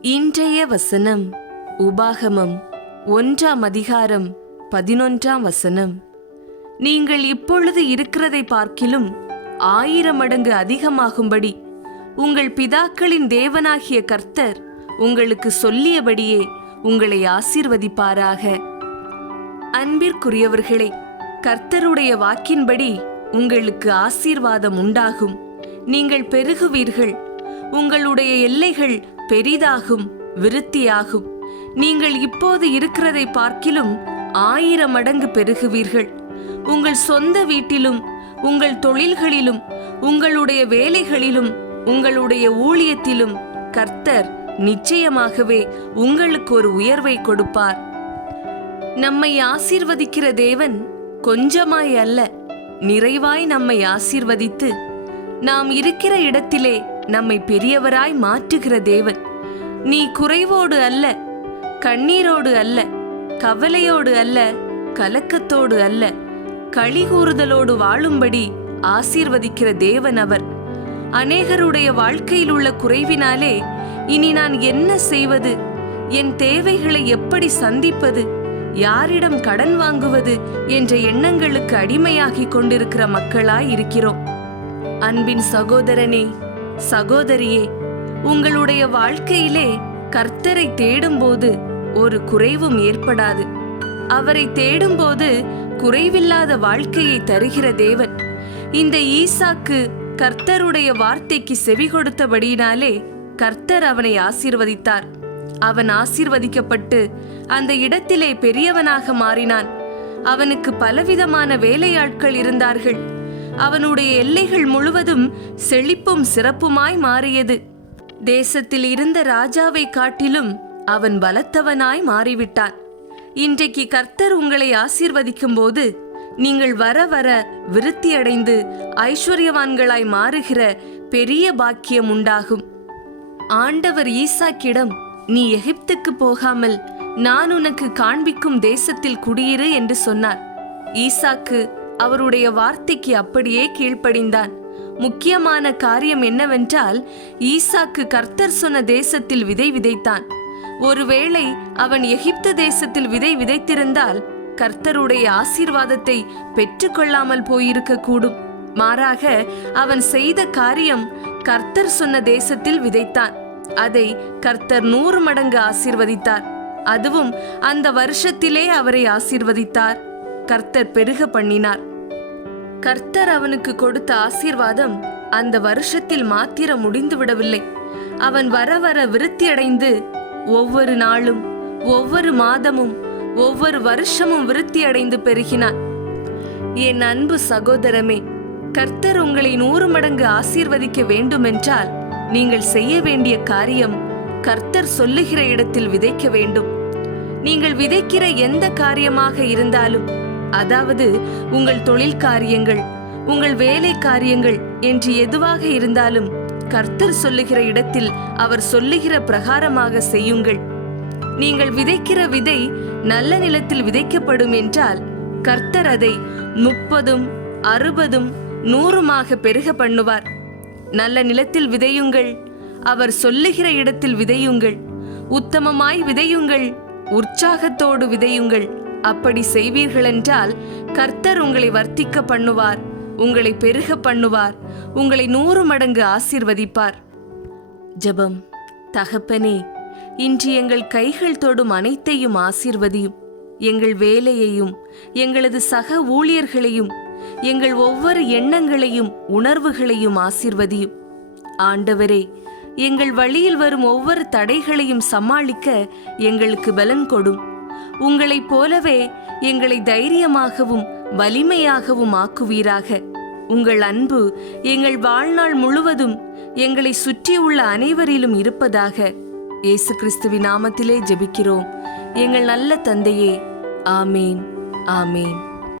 இன்றைய வசனம் உபாகமம் ஒன்றாம் அதிகாரம் பதினொன்றாம் வசனம். நீங்கள் இப்பொழுது இருக்கிறதை பார்க்கிலும் ஆயிரம் மடங்கு அதிகமாகும்படி உங்கள் பிதாக்களின் தேவனாகிய கர்த்தர் உங்களுக்கு சொல்லியபடியே உங்களை ஆசீர்வதிப்பாராக. அன்பிற்குரியவர்களே கர்த்தருடைய வாக்கின்படி உங்களுக்கு ஆசீர்வாதம் உண்டாகும். நீங்கள் பெருகுவீர்கள். உங்களுடைய எல்லைகள் பெரிதாகும் விருத்தியாகும். நீங்கள் இப்போது இருக்கிறதை பார்க்கிலும் ஆயிரம் மடங்கு பெருகுவீர்கள். உங்கள் சொந்த வீட்டிலும் உங்கள் தொழில்களிலும் உங்களுடைய வேலைகளிலும் உங்களுடைய ஊழியத்திலும் கர்த்தர் நிச்சயமாகவே உங்களுக்கு ஒரு உயர்வை கொடுப்பார். நம்மை ஆசீர்வதிக்கிற தேவன் கொஞ்சமாய் அல்ல நிறைவாய் நம்மை ஆசீர்வதித்து நாம் இருக்கிற இடத்திலே நம்மை பெரியவராய் மாற்றுகிற தேவன். நீ குறைவோடு அல்ல கண்ணீரோடு அல்ல கவலையோடு அல்ல கலக்கத்தோடு அல்ல களிகூறுதலோடு வாழும்படி ஆசீர்வதிக்கிற தேவன் அவர். அநேகருடைய வாழ்க்கையில் உள்ள குறைவினாலே இனி நான் என்ன செய்வது? என் தேவைகளை எப்படி சந்திப்பது? யாரிடம் கடன் வாங்குவது? என்ற எண்ணங்களுக்கு அடிமையாகிக் கொண்டிருக்கிற மக்களாய் இருக்கிறோம். அன்பின் சகோதரனே சகோதரியே உங்களுடைய வாழ்க்கையிலே கர்த்தரை தேடும்போது ஒரு குறைவும் ஏற்படாது. அவரை தேடும்போது குறைவில்லாத வாழ்க்கையை தருகிற தேவன். இந்த ஈசாக்கு கர்த்தருடைய வார்த்தைக்கு செவி கொடுத்தபடியினாலே கர்த்தர் அவனை ஆசீர்வதித்தார். அவன் ஆசீர்வதிக்கப்பட்டு அந்த இடத்திலே பெரியவனாக மாறினான். அவனுக்கு பலவிதமான வேலையாட்கள் இருந்தார்கள். அவனுடைய எல்லைகள் முழுவதும் செழிப்பும் சிறப்புமாய் மாறியது. தேசத்தில் இருந்த ராஜாவை காட்டிலும் அவன் பலத்தவனாய் மாறிவிட்டான். இன்றைக்கு கர்த்தர் உங்களை ஆசீர்வதிக்கும் போது நீங்கள் வர வர விருத்தியடைந்து ஐஸ்வர்யவான்களாய் மாறுகிற பெரிய பாக்கியம் உண்டாகும். ஆண்டவர் ஈசாக்கிடம் நீ எகிப்துக்கு போகாமல் நான் உனக்கு காண்பிக்கும் தேசத்தில் குடியிரு என்று சொன்னார். ஈசாக்கு அவருடைய வார்த்தைக்கு அப்படியே கீழ்ப்படிந்தான். முக்கியமான காரியம் என்னவென்றால் ஈசாக்கு கர்த்தர் சொன்ன தேசத்தில் விதை விதைத்தான். ஒருவேளை அவன் எகிப்து தேசத்தில் விதை விதைத்திருந்தால் கர்த்தருடைய ஆசீர்வாதத்தை பெற்றுக்கொள்ளாமல் போயிருக்க கூடும் மாறாக அவன் செய்த காரியம் கர்த்தர் சொன்ன தேசத்தில் விதைத்தான். அதை கர்த்தர் நூறு மடங்கு ஆசீர்வதித்தார். அதுவும் அந்த வருஷத்திலே அவரை ஆசீர்வதித்தார். கர்த்தர் பெருக பண்ணினார். கர்த்தர் அவனுக்கு கொடுத்த ஆசீர்வாதம் அந்த வருஷத்தில் மாத்திரம் முடிந்து விடவில்லை அவன் வர வர விருத்தியடைந்து ஒவ்வொரு நாளும் ஒவ்வொரு மாதமும் ஒவ்வொரு வருஷமும் விருத்தியடைந்து பெருகினான். என் அன்பு சகோதரமே கர்த்தர் உங்களை நூறு மடங்கு ஆசீர்வதிக்க வேண்டுமென்றால் நீங்கள் செய்ய வேண்டிய காரியம் கர்த்தர் சொல்லுகிற இடத்தில் விதைக்க வேண்டும். நீங்கள் விதைக்கிற எந்த காரியமாக இருந்தாலும் அதாவது உங்கள் தொழில் காரியங்கள் உங்கள் வேலை காரியங்கள் என்று எதுவாக இருந்தாலும் கர்த்தர் சொல்லுகிற இடத்தில் அவர் சொல்லுகிற பிரகாரமாக செய்யுங்கள். நீங்கள் விதைக்கிற விதை நல்ல நிலத்தில் விதைக்கப்படும் என்றால் கர்த்தர் அதை முப்பதும் அறுபதும் நூறுமாக பெருக பண்ணுவார். நல்ல நிலத்தில் விதையுங்கள் அவர் சொல்லுகிற இடத்தில் விதையுங்கள் உத்தமமாய் விதையுங்கள் உற்சாகத்தோடு விதையுங்கள். அப்படி செய்வீர்களென்றால் கர்த்தர் உங்களை வர்த்திக்க பண்ணுவார் உங்களை பெருக பண்ணுவார் உங்களை நூறு மடங்கு ஆசீர்வதிப்பார். ஜெபம். தகப்பனே இன்று எங்கள் கைகள் தொடும் அனைத்தையும் ஆசிர்வதியும். எங்கள் வேலையையும் எங்களது சக ஊழியர்களையும் எங்கள் ஒவ்வொரு எண்ணங்களையும் உணர்வுகளையும் ஆசிர்வதியும். ஆண்டவரே எங்கள் வழியில் வரும் ஒவ்வொரு தடைகளையும் சமாளிக்க எங்களுக்கு பலன் கொடும். உங்களைப் போலவே எங்களை தைரியமாகவும் வலிமையாகவும் ஆக்குவீராக. உங்கள் அன்பு எங்கள் வாழ்நாள் முழுவதும் எங்களை சுற்றியுள்ள அனைவரிலும் இருப்பதாக இயேசு கிறிஸ்துவின் நாமத்திலே ஜெபிக்கிறோம். எங்கள் நல்ல தந்தையே ஆமேன் ஆமேன்.